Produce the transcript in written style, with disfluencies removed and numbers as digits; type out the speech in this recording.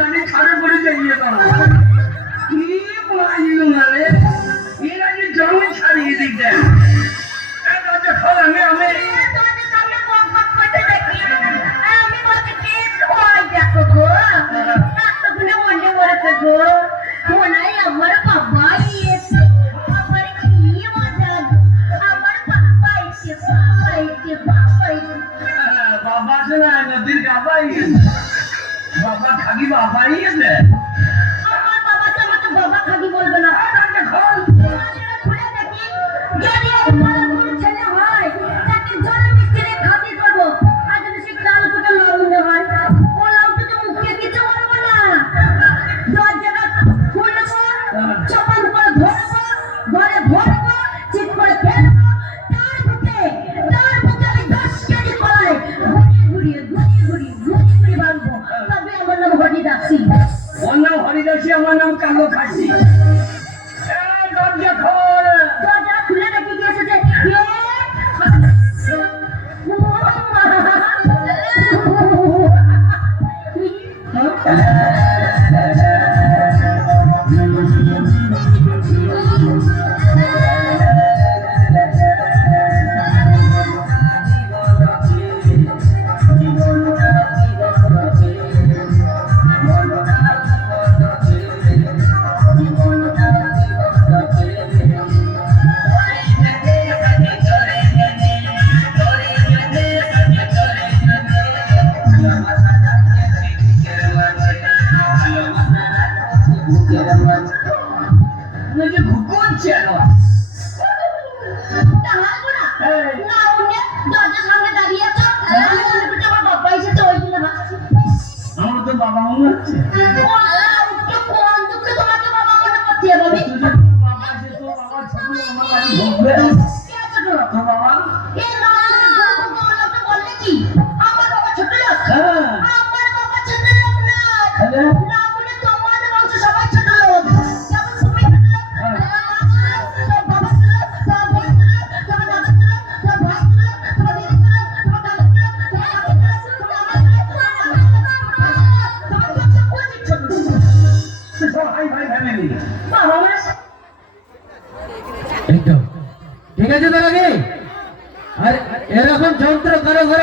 জানি খাবে করে বেরিয়ে যাবো কি মাইল মানে এর আগে জমি ছাড়িয়ে দিতে দরজা খোল আমি বাবা শোনা নদীর গাবাই বাবা খাগি বাবাই গেছে আমার বাবাকে আমাকে বাবা খাগি বলবে না খুলে দেখি যদি ছেলে হয় তাকে জল মিস্ত্রি খাগি করবো আর যদি সে লাল কোটা লাল মনে হয় ও লাউটা তো মুখে কিছু বলবো না দরজাটা খুলবো চপান করে ধরবো ঘরে ভরবো চিট করে ফেলবো তার বুকে আমি 10 কেজি কলাই ঘুরিয়ে বাঁধবো তবে আমার নাম হরিদাসী ওর নাম হরিদাসী আমার নাম কালো খাসি দরজা খোল দরজা খুলে দেখি কি এসেছে আমার তো বাবা মনে হচ্ছে ঠিক আছে তার আগে আর এরকম যন্ত্র কারো ঘরে